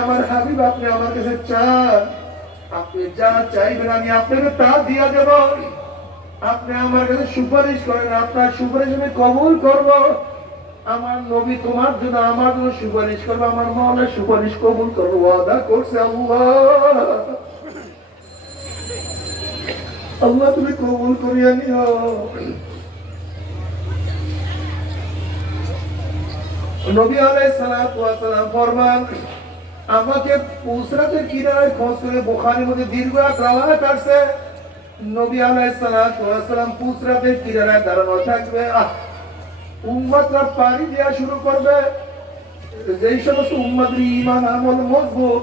আমার হাবিব, আপনি আমার কাছে চান, আপনি যা চাইবেন আমি আপনাকে তা দিয়া দেব। আপনি আমার কাছে সুপারিশ করেন, আপনার সুপারিশ আমি কবুল করব। আমার নবী তোমার জন্য, আমার জন্য সুপারিশ করবো, আমার মনের সুপারিশ কবুল করবো, ওয়াদা করছে আল্লাহ। আল্লাহ তুমি কবুল করিয়া নিও। নবী আলাইহিস সালাতু ওয়াস সালাম ফরমান, আমাকে পুসরাতের কিনারায় খোঁজ করে বুখারীর মধ্যে দীর্ঘ এক রাওয়ায়াত আছে, নবী আলাইহিস সালাতু ওয়াস সালাম পুসরাতের কিনারায় দাঁড়ানো থাকবে, উম্মতরা পানি দেওয়া শুরু করবে। যেই সমস্ত উম্মতের ঈমান আমল মজবুত,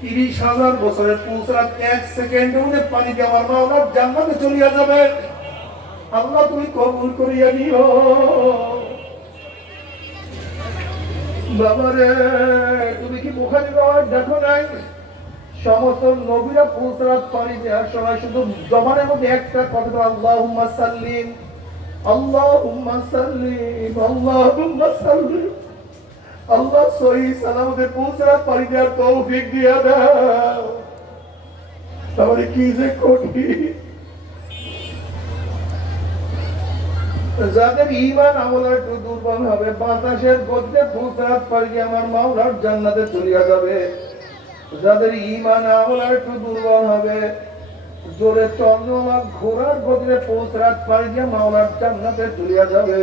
30,000 বছরের পুসরাত 1 সেকেন্ডে উনি পানি দিয়ে আমার মাওলার জান্নাতে চলিয়া যাবে। আল্লাহ তুমি কবুল করিয়া নিও। বাবারে, তুমি কি বুখারী রাওয়ায়াত দেখো নাই? সমস্ত নবীরা পুসরাত পানি দেওয়ার সময় শুধু জবানের মধ্যে একটা কথা, আল্লাহুম্মা সাল্লিম, আল্লাহুম্মা সাল্লিম, আল্লাহুম্মা সাল্লিম। আল্লাহ সহি সালামতে পুসরাত পানি দেওয়ার তৌফিক দিয়া দাও। তাহলে কি যে কঠিন। যাদের ঈমান আমল একটু দুর্বল হবে, বাতাসের গতিতে পুসরাত পানি দিয়ে আমার মাওলার জান্নাতে চলিয়া যাবে। যাদের ঈমান আমল একটু দুর্বল হবে, জোরে চন্দ্রমা ঘোড়ার গতিতে পুসরাত পানি দিয়ে মাওলার জান্নাতে চলিয়া যাবে।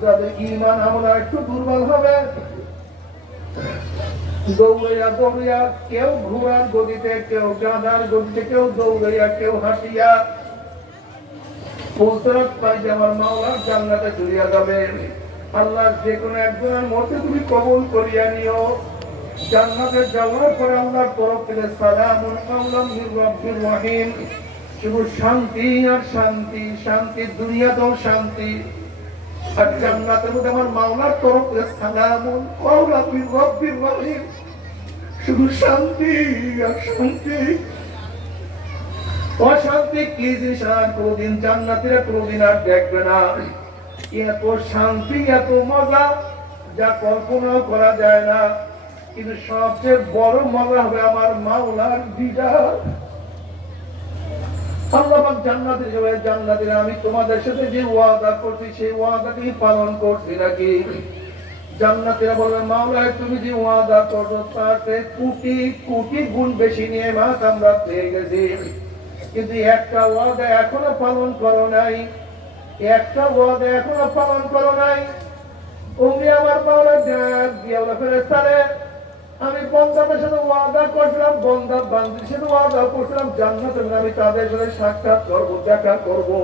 যাদের ঈমান আমল একটু দুর্বল হবে, দৌড়াইয়া দৌড়াইয়া, কেউ ঘোড়ার গতিতে, কেউ গাধার গতিতে, কেউ দৌড়াইয়া, কেউ হাঁটিয়া পুসরাত পানি দিয়ে আমার মাওলার জান্নাতে চলিয়া যাবে। আল্লাহ যে কোনো একজনের মধ্যে তুমি কবুল করিয়া নিও। জান্নাতে যাওয়ার পরে আল্লাহর তরফ থেকে সালামুন কাওলাম মির রাব্বির রহিম, শুধু শান্তি আর শান্তি, শান্তি দুনিয়াতেও শান্তি, আর জান্নাতের মধ্যে আমার মাওলার তরফ থেকে সালামুন কাওলাম মির রাব্বির রহিম, শুধু শান্তি আর শান্তি। অশান্তি কি জিনিস আর কোনদিন জান্নাতীরা কোনদিন আর দেখবে না। এত শান্তি, এত মজা যা কল্পনাও করা যায় না। কিন্তু সবচেয়ে বড় মজা হবে আমার মাওলার দিদার। আল্লাহ পাক জান্নাতে যাবে, জান্নাতীরা আমি তোমাদের সাথে যে ওয়াদা করছি সেই ওয়াদাকে পালন করছি নাকি? জান্নাতীরা বলবে, মাওলা তুমি যে ওয়াদা করছো তার চেয়ে কোটি কোটি গুণ বেশি নিয়ামত আমরা পেয়ে গেছি, কিন্তু একটা ওয়াদা এখনো পালন করো নাই, একটা ওয়াদা এখনো পালন করো নাই। তুমি আমার মাওলা ডাক দিয়ে বলে, ফেরেশতারে আমি বন্দাদের সাথে ওয়াদা করছিলাম, বন্দা বান্দির সাথে ওয়াদা করছিলাম জান্নাতে আমি তাদের সাথে সাক্ষাৎ করবো, দেখা করবো,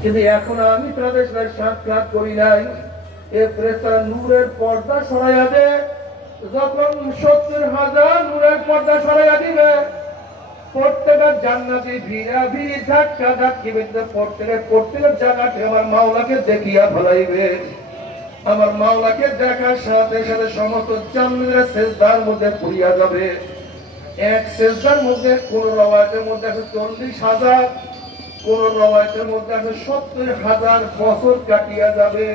কিন্তু এখন আমি তাদের সাথে সাক্ষাৎ করি নাই। এ ফেরেশতারা নূরের পর্দা সরাইয়া দে। যখন 70,000 নূরের পর্দা সরাইয়া দিবে, প্রত্যেকটা জান্নাতি ভিড়া ভিড়ি ধাক্কা ধাক্কি বেঁধে প্রত্যেকের জায়গাতে আমার মাওলাকে দেখিয়া ফেলাইবে। আমার মাওলাকে দেখার সাথে সাথে সমস্ত জান্নাতের সেজদার মধ্যে পড়িয়া যাবে। এক সেজদার মধ্যে কোন রওয়ায়াতের মধ্যে আছে 40,000, কোন রওয়ায়াতের মধ্যে আছে 70,000 বছর কাটিয়া যাবে,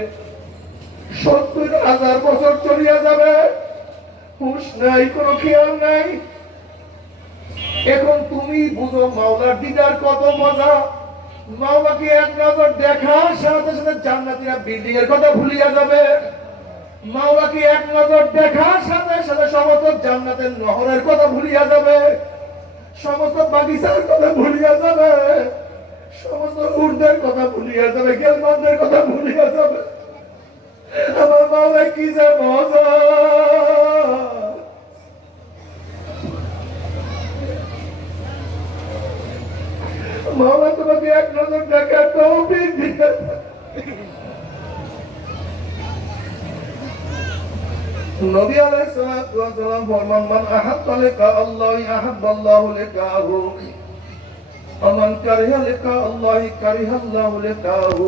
70,000 বছর চলিয়া যাবে। হুঁশ নাই, কোনো খেয়াল নাই। এখন তুমি বুঝো মাওলার দিদার কত মজা। মাওলাকে এক নজর দেখার সাথে সাথে জান্নাতীরা বিল্ডিং এর কথা ভুলিয়া যাবে। মাওলাকে এক নজর দেখার সাথে সাথে সমস্ত জান্নাতের নহরের কথা ভুলিয়া যাবে, সমস্ত বাগিচার কথা ভুলিয়া যাবে, সমস্ত উর্দের কথা ভুলিয়া যাবে, গেলমানদের কথা ভুলিয়া যাবে। আমার মাওলা কি যে মজা। মাওলা তোমাকে এক নজর দেখার তৌফিক দিতে। নবী আলাইহিস সালাতু ওয়াস সালাম ফরমান, মান আহাব্বা লিকা আল্লাহি আহাব্বাল্লাহু লিকাহু, ওয়া মান কারিহা লিকা আল্লাহি কারিহাল্লাহু লিকাহু।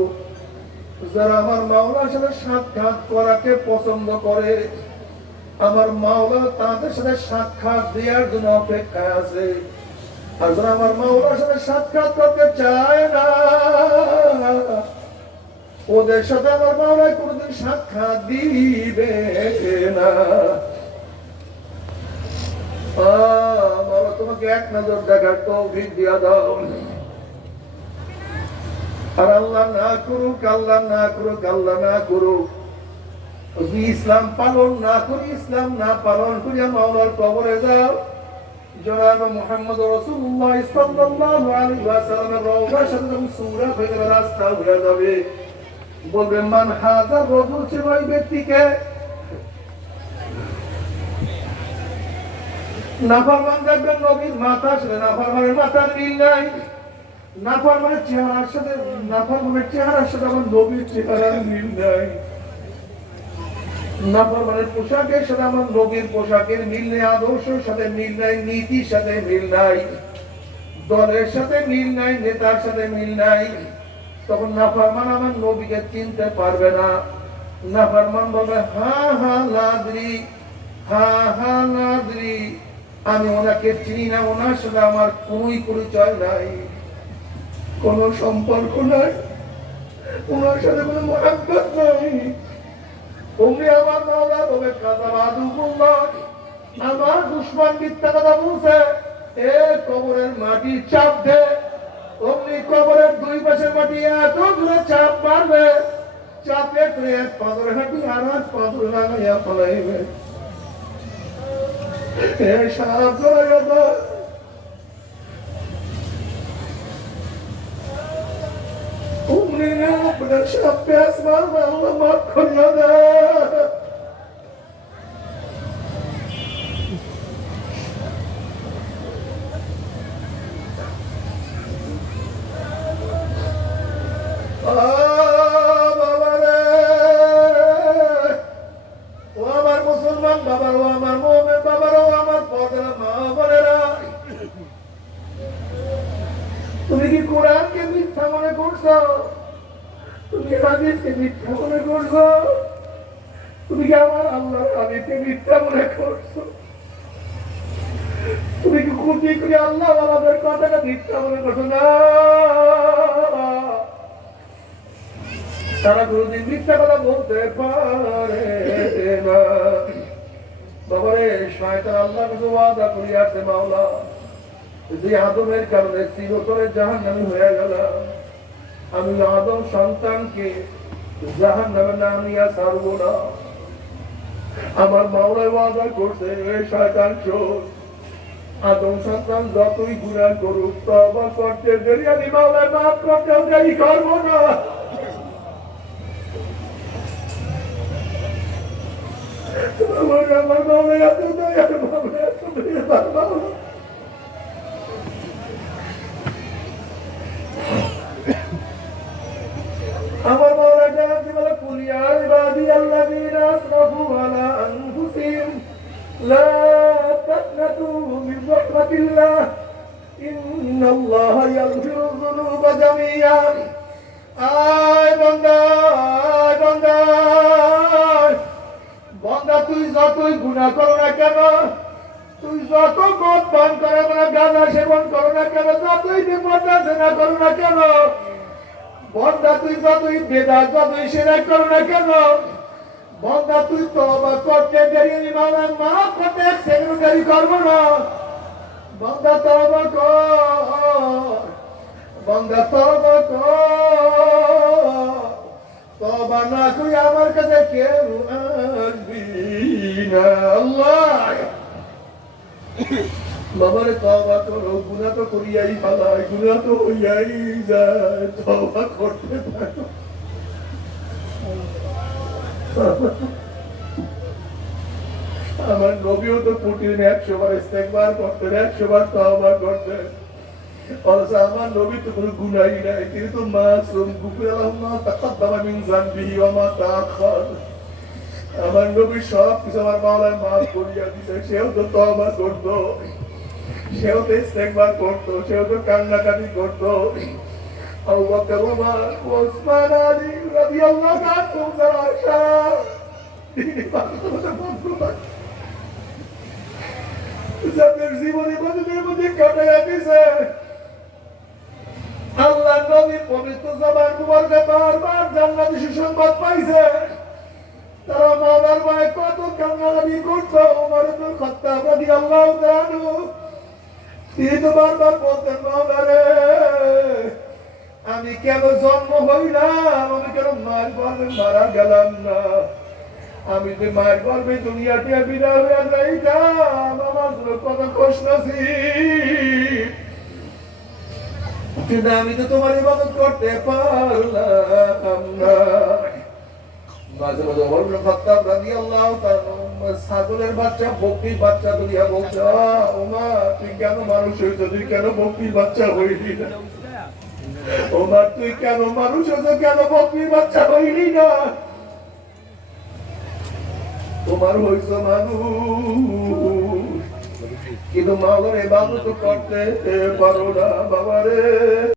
যারা আমার মাওলার সাথে সাক্ষাৎ করাকে পছন্দ করে, আমার মাওলা তাদের সাথে সাক্ষাৎ দেওয়ার জন্য অপেক্ষায় আছে। আর যারা আমার মাওলার সাথে সাক্ষাৎ করতে চায় না, ওদের সাথে আমার মাওলায় কোনোদিন সাক্ষাৎ দিবে না। বাবা তোমাকে এক নজর দেখার তৌফিক দিয়া দাও। আর আল্লাহ না করুক, আল্লাহ না করুক, আল্লাহ না করুক, যদি ইসলাম পালন না করি, ইসলাম না পালন করিয়া মাওলার কবরে যাও, জনাব মুহাম্মদ রাসূলুল্লাহ সাল্লাল্লাহু আলাইহি ওয়াসাল্লামের রওজার সাথে যখন সূরা হয়ে যাবে, রাস্তা হয়ে যাবে, বলবে মান হাযা রাজুল, সে ওই ব্যক্তিকে নাফরমান দেখবেন নবীর মাথার সাথে নাফরমানের মাথার মিল নাই, নাফরমানের চেহারার সাথে নাফরমানের চেহারার সাথে আমার নবীর চেহারার মিল নাই, নাফরমানের পোশাকের সাথে আমার নবীর পোশাকের মিল নেই, আদর্শের সাথে মিল নাই, নীতির সাথে মিল নাই, দলের সাথে মিল নাই, নেতার সাথে মিল নাই। তখন নাফরমান আমার নবীকে চিনতে পারবে না। নাফরমান বলবে হা হা নাদরি, হা হা নাদরি, আমি ওনাকে চিনি না, ওনার সাথে আমার কোনোই পরিচয় নাই, কোনো সম্পর্ক নাই, ওনার সাথে কোনো মহাব্বত নাই। তোমরা আমার মাওলা বলে কাযাবাদুল্লাহ, আমার দুশমন মিথ্যা কথা বলছে, এ কবরের মাটি চাপ দে, অমনি কবরের দুই পাশের মাটি এত দূরে চাপ মারবে, চাপে তুই এক পাথর হাঁটি আর এক পাথর লাগাইয়া ফলাইবে। সাহায্য অমনি না আপনার সাপে আসবার আল্লাহ মাফ করিয়া দেয়। মুসলমান বাবার, ও আমার মুমিন বাবার, ও আমার পদের মা বোনেরা, তুমি কি কোরআনকে মিথ্যা মনে করছো? তুমি হাদিসকে মিথ্যা মনে করছো? তুমি কি আমার আল্লাহর হাদিসকে মিথ্যা মনে করছো? তুমি কি খুঁজি করে আল্লাহ আল্লাহর কথাটা মিথ্যা মনে করছো? না, তারা কোনদিন মিথ্যা কথা বলতে পারে না। বাবারে, শয়তান আল্লাহর কাছে ওয়াদা করে আসছে, মাওলা যে আদমের কারণে চিরতরে জাহান্নামী হয়ে গেল, আমি আদম সন্তানকে জাহান্নামে নামিয়া ছাড়বো না। আমার মাওলা ওয়াদা করছে, এই শয়তান শোন, আদম সন্তান যতই গুনাহ করুক, তওবা করতে দেরি, আমি মাওলা মাফ করতেও দেরি করবো না। আমার মাওলা এত দয়ার, মাওলা এত দয়ার, মাওলা আমার মাওলা জানতে বলে, কুল ইয়া ইবাদিয়াল্লাযীনা আসরাফু আলা আনফুসিহিম লা তাকনাতু মিন রাহমাতিল্লাহ ইন্নাল্লাহা ইয়াগফিরুয যুনুবা জামিআ। আয় বান্দা, আয় বান্দা, বান্দা তুই যতই গুনাহ করো না কেন, তুই যত মদ পান করো না, গাঁজা সেবন করো না কেন, যতই বিপদ না করো না কেন, বন্দা তুই যতই বেদা যতই শিরক করো না কেন, বন্দা তুই তওবা করতে দেরি, আমি মাওলা মাফ করতে এক সেকেন্ড দেরি করবো না। বন্দা তওবা কর, বন্দা তওবা কর, তওবা না করি আমার কাছে কেউ আসবি না। আল্লাহ বাবারে, তওবা করো, গুনাহ তো করিয়াই ফেলাই, গুনাহ তো হইয়াই যায়, তওবা করতে থাকো। আমার নবীও তো প্রতিদিন 100 বার ইস্তেগফার করতেন, 100 বার তওবা করতেন, অথচ আমার নবী তো কোনো গুনাহই নাই, তিনি তো মাসুম, গুফিরা লাহু মা তাকাদ্দামা মিন যানবিহি ওয়া মা তাআখার। আমার নবী সব কিছু আমার মাওলা মাফ করিয়া দিতে, সেও তো তওবা করতো, সেও তো ইস্তেগফার করতো, সেও তো কান্নাকাটি করতো। আবু বকর, ওমর, ওসমান, আলী রাদিয়াল্লাহু আনহুম যারা আয়েশা যাদের জীবনী বন্ধুদের মধ্যে কাটাইয়া দিছে, আল্লাহ নবীর পবিত্র জবান মুবারকে বারবার জান্নাতি সুসংবাদ পাইছে। তারা মাওলার ভয়ে কত কান্নাকাটি করতো। ওমর ইবনে খাত্তাব রাদিয়াল্লাহু তাআলা আনহু তিনি তো বারবার বলতেন, মাওলা রে, আমি কেন জন্ম হইলাম, আমি কেন মায়ের গর্ভে মারা গেলাম না, আমি যে মায়ের গর্ভে দুনিয়াতে বিদায় হয়ে যাইতাম, আমার জন্য কত কষ্ট নসিব, কিন্তু আমি তো তোমার ইবাদত করতে পারলাম না। মাঝে মাঝে ওমর ইবনে খাত্তাব রাদিয়াল্লাহু তাআলা ছাগলের বাচ্চা, বকরির বাচ্চা দুনিয়া বলছে, ওমর তুই কেন মানুষ হইছ, তুই কেন বকরির বাচ্চা হইলি না, ওমর তুই কেন মানুষ হইছ, কেন বকরির বাচ্চা হইলি না, তোমার হইছ মানুষ কিন্তু মাওলার ইবাদত করতে পারো না বাবারে।